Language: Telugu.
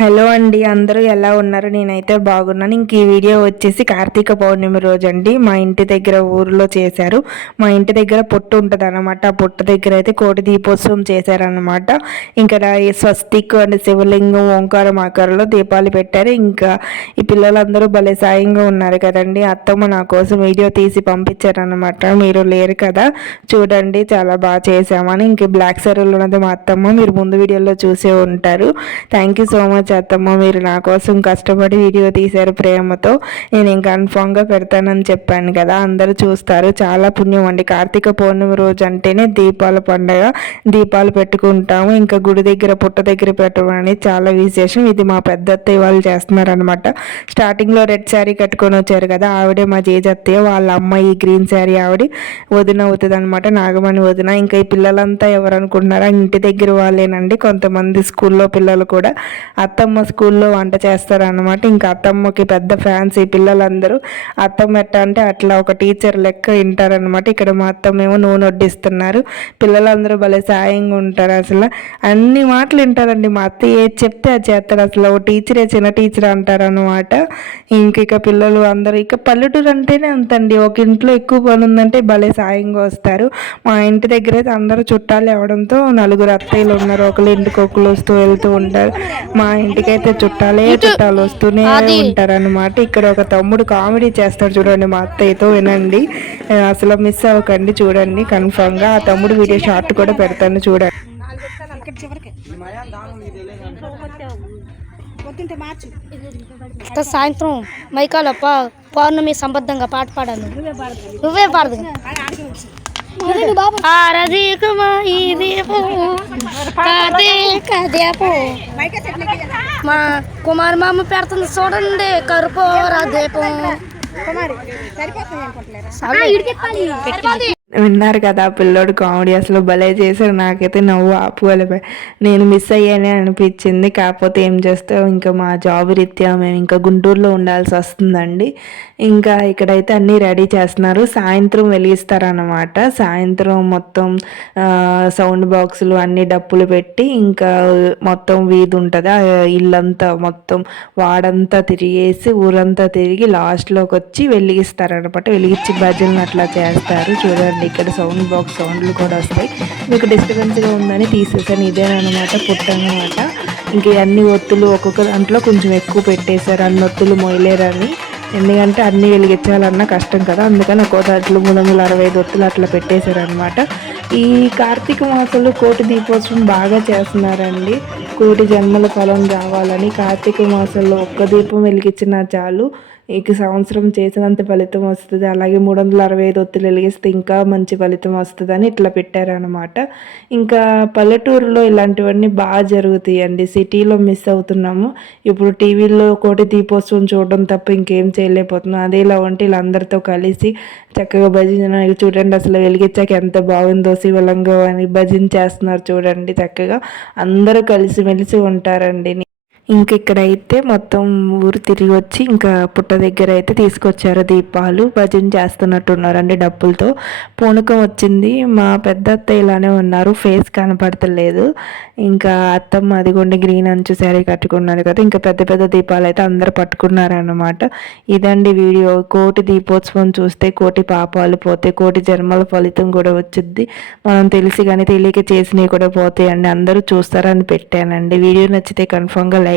హలో అండి అందరూ ఎలా ఉన్నారు? నేనైతే బాగున్నాను. ఇంక ఈ వీడియో వచ్చేసి కార్తీక పౌర్ణమి రోజు అండి మా ఇంటి దగ్గర ఊరిలో చేశారు. మా ఇంటి దగ్గర పొట్టు ఉంటుంది అనమాట ఆ పొట్టు దగ్గర అయితే కోటి దీపోత్సవం చేశారనమాట ఇంకా ఈ స్వస్తిక్ అండ్ శివలింగం ఓంకారం ఆకారంలో దీపాలు పెట్టారు. ఇంకా ఈ పిల్లలందరూ భలే సాయంగా ఉన్నారు కదండి. అత్తమ్మ నా కోసం వీడియో తీసి పంపించారనమాట మీరు లేరు కదా? చూడండి చాలా బాగా చేసామని ఇంక బ్లాక్ సరులు ఉన్నది మా అత్తమ్మ మీరు ముందు వీడియోలో చూసే ఉంటారు. థ్యాంక్ యూ సో మచ్ చేస్తామో మీరు నా కోసం కష్టపడి వీడియో తీశారు ప్రేమతో. నేను ఇంకా కన్ఫామ్గా పెడతానని చెప్పాను కదా అందరూ చూస్తారు. చాలా పుణ్యం అండి. కార్తీక పౌర్ణమి రోజు అంటేనే దీపాల పండగ. దీపాలు పెట్టుకుంటాము. ఇంకా గుడి దగ్గర పుట్ట దగ్గర పెట్టడం అనేది చాలా విశేషం. ఇది మా పెద్ద అత్తయ్య వాళ్ళు చేస్తున్నారనమాట స్టార్టింగ్లో రెడ్ శారీ కట్టుకొని వచ్చారు కదా ఆవిడే మా జేజత్తయ్య వాళ్ళ అమ్మాయి గ్రీన్ శారీ ఆవిడ. వదిన అవుతుంది అనమాట నాగమణి వదిన. ఇంకా ఈ పిల్లలంతా ఎవరు అనుకుంటున్నారా ఇంటి దగ్గర వాళ్ళేనండి. కొంతమంది స్కూల్లో పిల్లలు కూడా. అత్త అత్తమ్మ స్కూల్లో వంట చేస్తారనమాట ఇంకా అత్తమ్మకి పెద్ద ఫ్యాన్స్ ఈ పిల్లలందరూ. అత్తమ్మ ఎట్ట అంటే అట్లా ఒక టీచర్ లెక్క వింటారనమాట ఇక్కడ మా అత్తమ్మ ఏమో నూనె వడ్డిస్తున్నారు. పిల్లలందరూ భలే సాయంగా ఉంటారు అసలు. అన్ని మాటలు వింటారండి. మా అత్త ఏది చెప్తే అది చేస్తారు. అసలు ఓ టీచరే చిన్న టీచర్ అంటారు అనమాట ఇంక ఇక పిల్లలు అందరూ ఇక పల్లెటూరు అంటేనే అంతండి. ఒక ఇంట్లో ఎక్కువ పని ఉందంటే భలే సాయంగా వస్తారు. మా ఇంటి దగ్గర అయితే అందరూ చుట్టాలు ఇవ్వడంతో నలుగురు అత్తయ్యలు ఉన్నారు. ఒకళ్ళు ఇంటికి ఒకళ్ళు వస్తూ వెళ్తూ ఉంటారు. మా ఇంటికైతే చుట్టాలే చుట్టాలు వస్తూనే ఉంటారు అనమాట ఇక్కడ ఒక తమ్ముడు కామెడీ చేస్తాడు చూడండి మా అత్తయ్యతో వినండి. అసలు మిస్ అవ్వకండి చూడండి కన్ఫామ్గా ఆ తమ్ముడు వీడియో షార్ట్ కూడా పెడతాను చూడండి. సాయంత్రం మైకాల పౌర్ణమి సంబద్ధంగా పాట పాడాను నువ్వే పాడదు దీపం దీపం మా కుమార్ మామ పెడుతుంది చూడండి కరుపోర దీపం విన్నారు కదా ఆ పిల్లోడు కామెడీ. అసలు భలే చేశారు నాకైతే నవ్వు ఆపుకోలేకపోయా నేను మిస్ అయ్యానే అనిపించింది. కాకపోతే ఏం చేస్తావు? ఇంకా మా జాబ్ రీత్యా మేము ఇంకా గుంటూరులో ఉండాల్సి వస్తుందండి. ఇంకా ఇక్కడైతే అన్నీ రెడీ చేస్తున్నారు. సాయంత్రం వెలిగిస్తారనమాట సాయంత్రం మొత్తం సౌండ్ బాక్సులు అన్ని డప్పులు పెట్టి ఇంకా మొత్తం వీధి ఉంటుంది. ఇల్లంతా మొత్తం వాడంతా తిరిగేసి ఊరంతా తిరిగి లాస్ట్లోకి వచ్చి వెలిగిస్తారనమాట వెలిగించి భజనలు అట్లా చేస్తారు. చూడండి. ఇక్కడ సౌండ్ బాక్స్ సౌండ్లు కూడా వస్తాయి. మీకు డిస్టర్బెన్స్గా ఉందని తీసేసాను. ఇదేనమాట పుట్టనమాట ఇంక అన్ని ఒత్తులు ఒక్కొక్క దాంట్లో కొంచెం ఎక్కువ పెట్టేశారు. అన్ని ఒత్తులు మొయలేరని ఎందుకంటే అన్ని వెలిగించాలన్నా కష్టం కదా. అందుకని ఒక్కో దాంట్లో మూడు వందల అరవై ఐదు ఒత్తులు అట్లా పెట్టేశారనమాట ఈ కార్తీక మాసంలో కోటి దీపోత్సవం బాగా చేస్తున్నారండి. కోటి జన్మల ఫలం రావాలని కార్తీక మాసంలో ఒక్క దీపం వెలిగించినా చాలు. ఇక సంవత్సరం చేసినంత ఫలితం వస్తుంది. అలాగే మూడు వందల అరవై ఐదు ఒత్తులు వెలిగిస్తే ఇంకా మంచి ఫలితం వస్తుంది అని ఇట్లా పెట్టారనమాట ఇంకా పల్లెటూరులో ఇలాంటివన్నీ బాగా జరుగుతాయి అండి సిటీలో మిస్ అవుతున్నాము. ఇప్పుడు టీవీలో కోటి దీపోత్సవం చూడడం తప్ప ఇంకేం చేయలేకపోతున్నాం. అదే ఇలా ఉంటే వీళ్ళందరితో కలిసి చక్కగా భజన చూడండి. అసలు వెలిగించాక ఎంత బాగుందో శివలంగం అని భజన చేస్తున్నారు చూడండి చక్కగా. అందరూ కలిసిమెలిసి ఉంటారండి. ఇంక ఇక్కడైతే మొత్తం ఊరు తిరిగి వచ్చి ఇంకా పుట్ట దగ్గర అయితే తీసుకొచ్చారు దీపాలు. భజన చేస్తున్నట్టున్నారండి డబ్బులతో. పూనకం వచ్చింది. మా పెద్ద అత్త ఇలానే ఉన్నారు. ఫేస్ కనపడతలేదు. ఇంకా అత్తమ్మ అదిగోండి గ్రీన్ అంచు శారీ కట్టుకున్నారు కదా. ఇంకా పెద్ద పెద్ద దీపాలు అయితే అందరు పట్టుకున్నారనమాట ఇదండి వీడియో. కోటి దీపోత్సవం చూస్తే కోటి పాపాలు పోతే కోటి జన్మల ఫలితం కూడా వచ్చింది మనం తెలిసి కానీ తెలియక చేసినవి కూడా పోతాయండి. అందరూ చూస్తారని పెట్టానండి. వీడియో నచ్చితే కన్ఫామ్గా లైక్